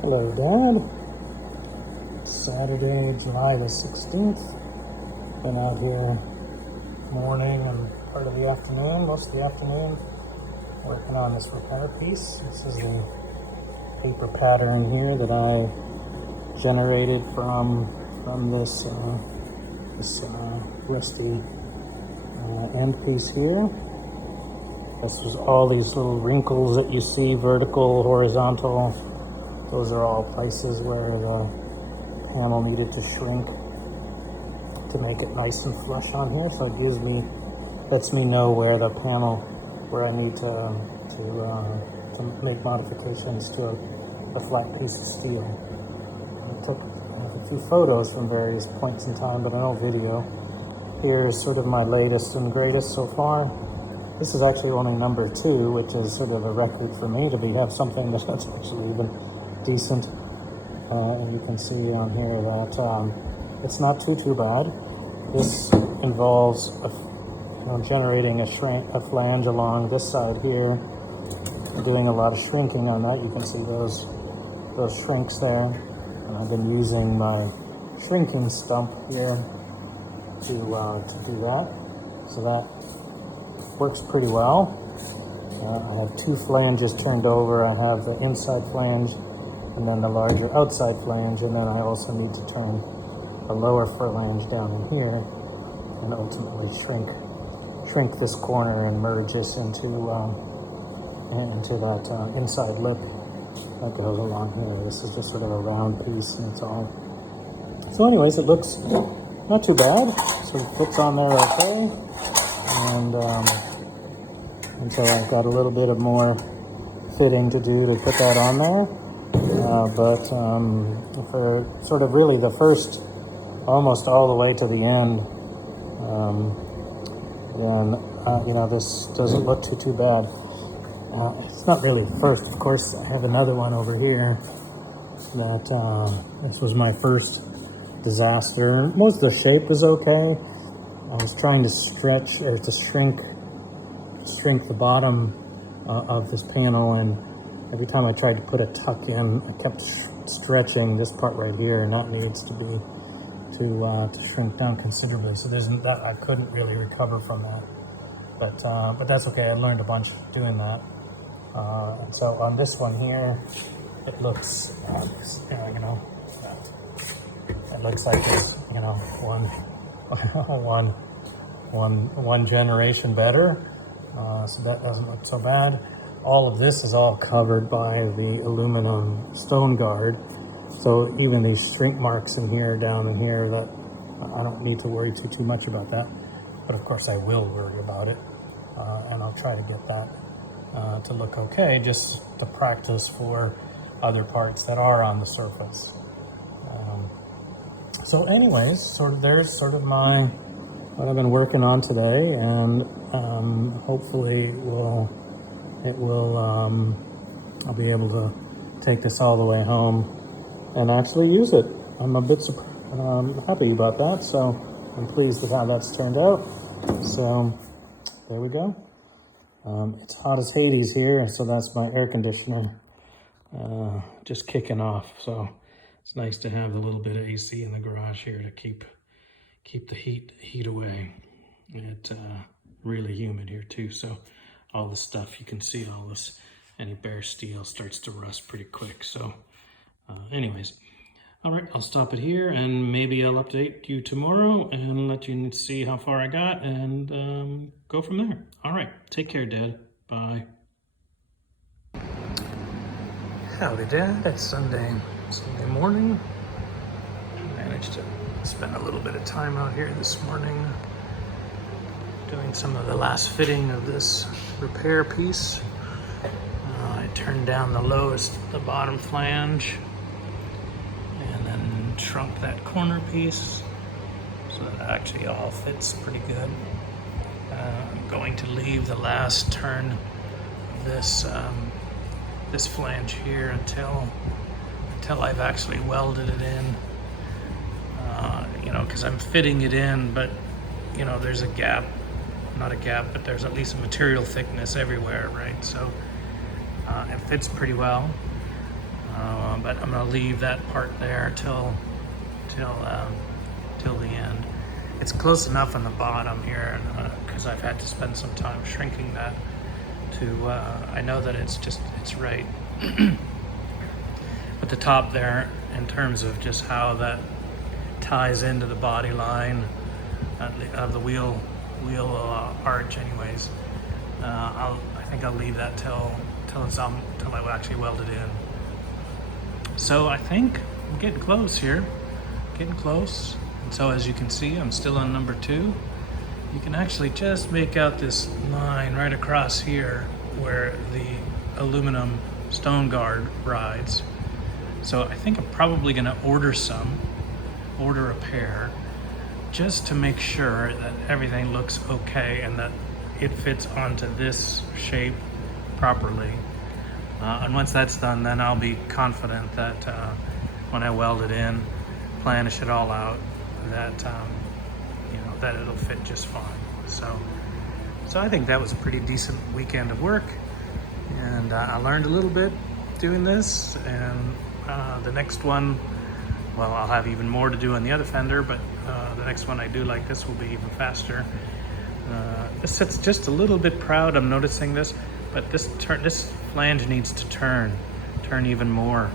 Hello, Dad. Saturday, July the 16th. Been out here morning and part of the afternoon, most of the afternoon, working on this repair piece. This is the paper pattern here that I generated from this rusty end piece here. This was all these little wrinkles that you see, vertical, horizontal. Those are all places where the panel needed to shrink to make it nice and flush on here. So it lets me know where the panel, where I need to make modifications to a flat piece of steel. I took a few photos from various points in time, but no video. Here's sort of my latest and greatest so far. This is actually only number 2, which is sort of a record for me to have something that's actually even decent. And you can see on here that it's not too bad. This involves generating a flange along this side here, doing a lot of shrinking on that. You can see those shrinks there, and I've been using my shrinking stump here to do that. So that works pretty well. I have 2 flanges turned over. I have the inside flange and then the larger outside flange, and then I also need to turn a lower flange down in here and ultimately shrink this corner and merge this into that inside lip that goes along here. This is just sort of a round piece, and it's all. So anyways, it looks not too bad. So it fits on there okay, and so I've got a little bit of more fitting to do to put that on there. But for sort of really the first, almost all the way to the end, this doesn't look too bad. It's not really first, of course. I have another one over here that this was my first disaster. Most of the shape was okay. I was trying to stretch or to shrink the bottom of this panel, and every time I tried to put a tuck in, I kept stretching this part right here, and that needs to be to shrink down considerably. So I couldn't really recover from that, but that's okay. I learned a bunch doing that. And so on this one here, it looks, it looks like it's one generation better. So that doesn't look so bad. All of this is all covered by the aluminum stone guard. So even these shrink marks in here, down in here, that I don't need to worry too much about that. But of course I will worry about it. And I'll try to get that to look okay, just to practice for other parts that are on the surface. So anyways, there's what I've been working on today, and hopefully I'll be able to take this all the way home and actually use it. I'm a bit happy about that, so I'm pleased with how that's turned out. So there we go. It's hot as Hades here, so that's my air conditioner just kicking off. So it's nice to have a little bit of AC in the garage here to keep the heat away. It's really humid here too, so all the stuff, you can see all this, any bare steel starts to rust pretty quick. So anyways, all right, I'll stop it here, and maybe I'll update you tomorrow and let you see how far I got, and go from there. All right, take care, Dad. Bye. Howdy, Dad. It's Sunday morning. I managed to spend a little bit of time out here this morning doing some of the last fitting of this repair piece. I turned down the bottom flange, and then shrunk that corner piece so that it actually all fits pretty good. I'm going to leave the last turn of this flange here until I've actually welded it in. Because I'm fitting it in, but there's a gap, not a gap, but there's at least a material thickness everywhere, right? So it fits pretty well. but I'm gonna leave that part there till the end. It's close enough on the bottom here because I've had to spend some time shrinking that to, I know that it's right. But the top there, in terms of just how that ties into the body line of the wheel arch anyways, I think I'll leave that till I actually weld it in. So I think I'm getting close here, getting close. And so as you can see, I'm still on number 2. You can actually just make out this line right across here where the aluminum stone guard rides. So I think I'm probably gonna order a pair, just to make sure that everything looks okay and that it fits onto this shape properly. And once that's done, then I'll be confident that when I weld it in, planish it all out, that that it'll fit just fine. So I think that was a pretty decent weekend of work, and I learned a little bit doing this. And the next one, well, I'll have even more to do on the other fender, but the next one I do like this will be even faster. This sits just a little bit proud, I'm noticing this, but this flange needs to turn even more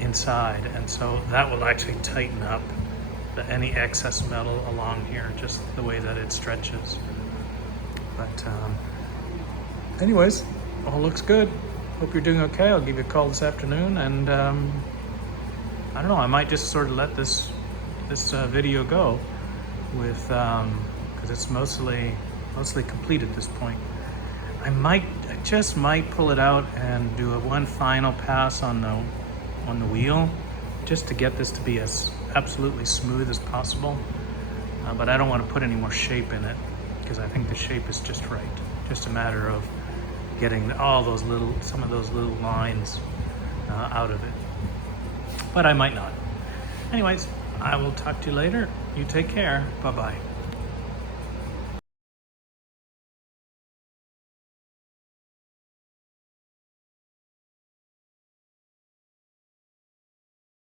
inside, and so that will actually tighten up any excess metal along here, just the way that it stretches. But anyways, all looks good. Hope you're doing okay. I'll give you a call this afternoon, and I don't know, I might just sort of let this video go with because it's mostly complete at this point. I just might pull it out and do one final pass on the wheel, just to get this to be as absolutely smooth as possible. But I don't want to put any more shape in it, because I think the shape is just right. Just a matter of getting some of those little lines out of it. But I might not. Anyways, I will talk to you later. You take care. Bye-bye.